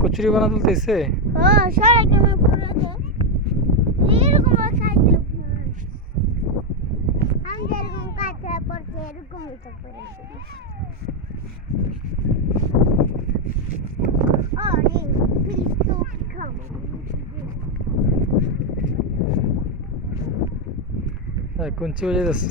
কচুরি বানা তুলতেছে? ও সারা কেমন পুরো তো এরকম খাইতে আমি যেরকম কাঁচা পড়ছে এরকমই তো করে আরে প্লিজ তো খাম কুঞ্চি বাজে যাচ্ছে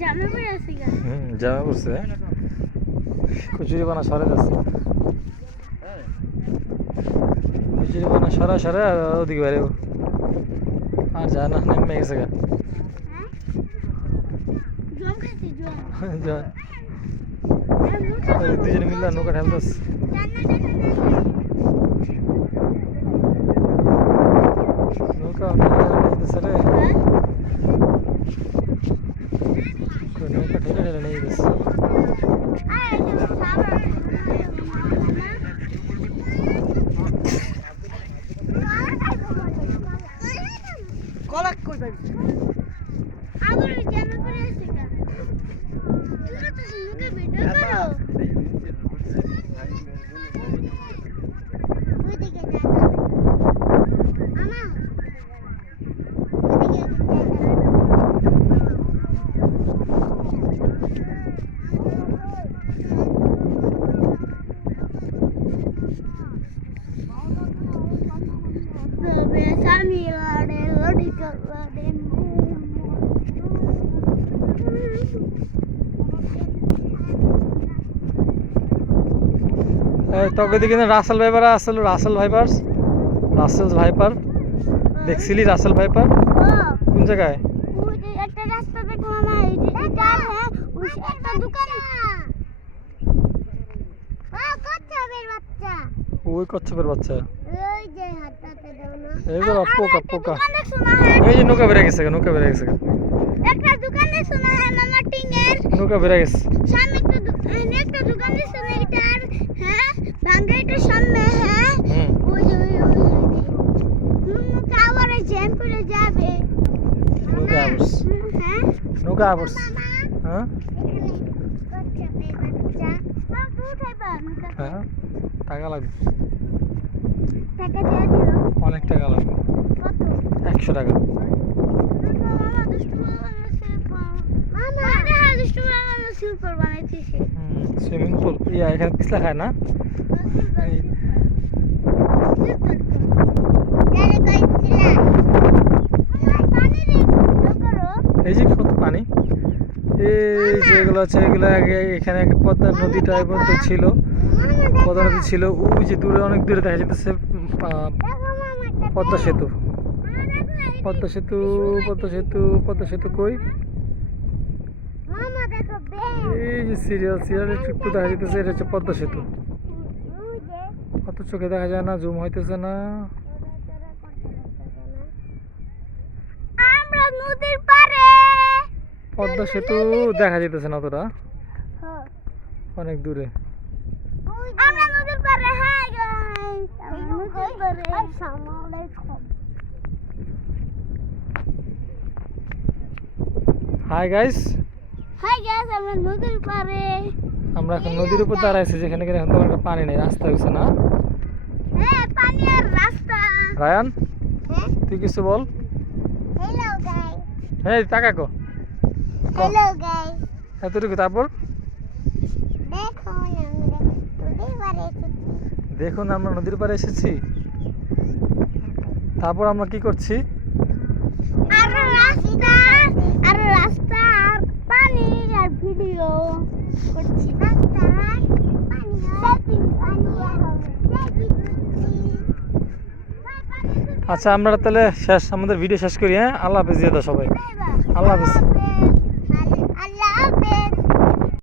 জামা পড়ছে কচুরি বানা সরে যাচ্ছে। কচুরি বানা সরা সরা আর ওদিকে বাইরে আর যা না নেমে গেছে গা। জম খাইছে জম যা ওই দুজনে মিলে নৌকা ঠেলতেছে। নৌকা নিতেছে রে কই নৌকা ঠেলে ঠেলে নিয়ে যেতেছে কলাক কই পাবি আবার জামা পরে আছে গা তুই তো মুখে ভিডিও করো ওইদিকে যা আমা ওইদিকে তবে স্বামী লড়ে লড়ি লড়ে এই তোকে দিকে না রাসেল ভাইপার আসল Russell viper. Russell viper. দেখছিলি Russell viper? কোন জায়গায়? ওই কচ্ছপের বাচ্চা। ওই যে। আর পোকা, পোকা। হ্যাঁ। এই যে নৌকা বেড়ে গেছে নৌকা বেড়ে গেছে একটা দোকান দেখছ না হ্যাঁ মামা টিংয়ের নৌকা বেড়ে গেছে। সামনে একটা দোকান দেখছ না এটার হ্যাঁ ভাঙ্গাইটার সামনে হ্যাঁ। ওই ওই ওই মুখে আবার জ্যাম করে যাবে। নৌকা আবস। হ্যাঁ। নৌকা মামা হ্যাঁ? নৌকা। হ্যাঁ টাকা লাগবে। টাকা দিয়ে দিও। অনেক টাকা লাগবে। একশো টাকা। Swimming pool. ইয়া এখানে পিছলা খায় না? এই যে কত পানি? এই যেগুলো আছে, এগুলো আগে এখানে একটা পদ্মা নদী টাইপের তো ছিল। পদ্মা নদী ছিল। ওই যে দূরে অনেক দূরে দেখা যেতেছে পদ্মা সেতু। পদ্মা সেতু পদ্মা সেতু পদ্মা সেতু কই? এই যে সিরিয়াল সিরিয়াল একটু দেখা যেতেছে এটা হচ্ছে পদ্মা সেতু। অত চোখে দেখা যায় না জুম হইতেছে না। আমরা নদীর পারে পদ্মা সেতু দেখা যেতেছে না অতটা। অনেক দূরে। আমরা নদীর পারে হাই গাইস আমরা নদীর পারে আসসালামু আলাইকুম হাই গাইস হাই গাইস আমরা নদীর পারে আমরা এখন নদীর উপর দাঁড়াইছি যেখানে এখন তোমার পানি নেই রাস্তা হয়েছে না? হ্যাঁ পানি আর রাস্তা। রায়ান হ্যাঁ? তুই কিছু বল। হ্যালো গাইস এই টাকা কো হ্যালো গাইস এতটুকু তারপর? দেখো আমরা নদীর পারে এসেছি। দেখুন আমরা নদীর পাড়ে এসেছি। তারপর আমরা কি করছি? আর রাস্তা আর রাস্তা আর পানি আর ভিডিও করছি। রাস্তা পানি আচ্ছা আমরা তাহলে শেষ আমাদের ভিডিও শেষ করি হ্যাঁ? আল্লাহ হাফেজ দিয়ে দাও সবাই আল্লাহ হাফেজ।